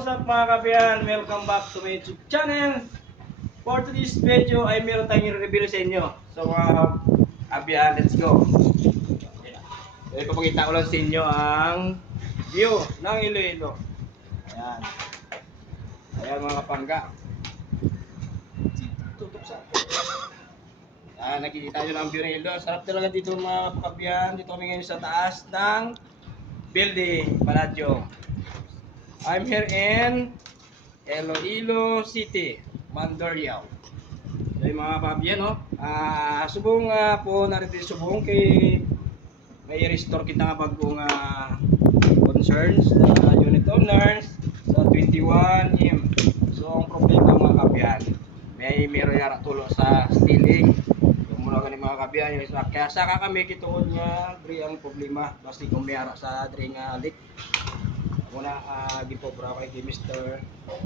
what's up mga kabiyan? Welcome back to my YouTube channel. For today's video ay meron tayong i-reveal sa inyo. So kabiyan, let's go. Ipapakita ko lang sa inyo ang view ng Iloilo. Ayan. Ayan mga kapangga. Tutok sa nakikita nyo lang ang view ng Iloilo. Sarap talaga dito mga kabiyan. Dito kami ngayon sa taas ng building, Paladyo. I'm here in Iloilo City, Mandurriao. So yung mga kabiyan, no? Subong po narito yung subong kay may restore kita nga bagong concerns sa unit owners sa 21M. So ang problema mga kabiyan, meron yara tulo sa stealing. Yung muna ganing mga kabiyan, kaya saka kami kituon nga diri ang problema basta kung may ara sa diri nga leak. Muna gipobra kay Mr.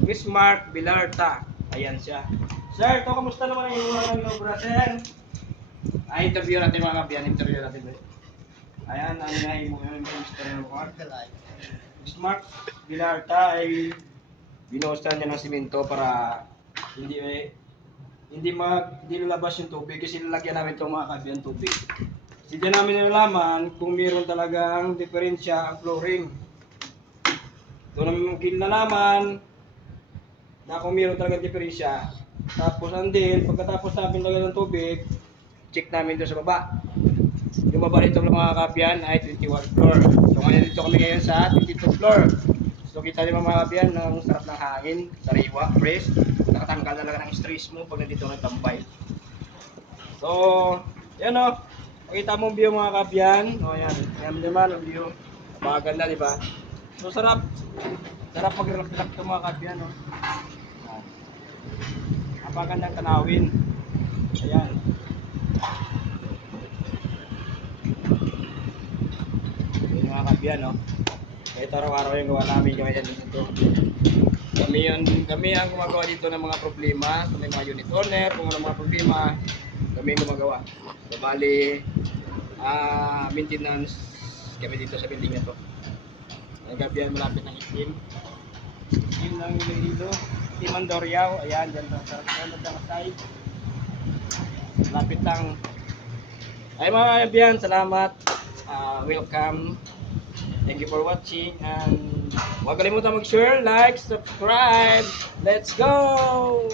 Bismarck Bilarta. Ayan siya. Sir, kamusta naman ang inyong obra, sir? Interview natin mga kabiyan, interview natin. Ayan, ang inahin mo yun, Mr. Bismarck Bilarta ay binuhusan niya ng simento para hindi lalabas yung tubig kasi lalagyan namin itong mga kabiyan tubig. Kasi dyan namin nalaman kung mayroon talagang diferensya ang flooring. Doon namin nalaman na kung mayroon talagang diferensya. Tapos andin, pagkatapos namin lagyan ng tubig, check namin doon sa baba. Yung baba nito mga kabiyan ay 21 floor. So ngayon dito kami ngayon sa 22 floor. So kita niyo mga kabiyan, ang sarap ng hangin, sariwa, fresh. Nakatanggal talaga ng stress mo pag nandito nagtambay. So, yan o. Pakita mo ang view mga kabiyan. O yan, yan naman ang view. Napakaganda, di ba? So sarap. Sarap mag-relax ito mga kabiyan. No? Napakagandang tanawin. Ayan. Ayan mga kabiyan. No? Ito araw-araw yung gawa namin kami dito. Kami ang gumagawa dito ng mga problema. Kung may mga unit owner, kung may mga problema, kami ang gumagawa. So bali, maintenance kami dito sa building na to. Ang gabihan malapit ng itim. Itim ng Iloilo. Itim Mandurriao. Ayan, dyan sa side. Malapit lang. Ay mga gabihan, salamat. Welcome. Thank you for watching. And huwag kalimutan mag-share, like, subscribe. Let's go!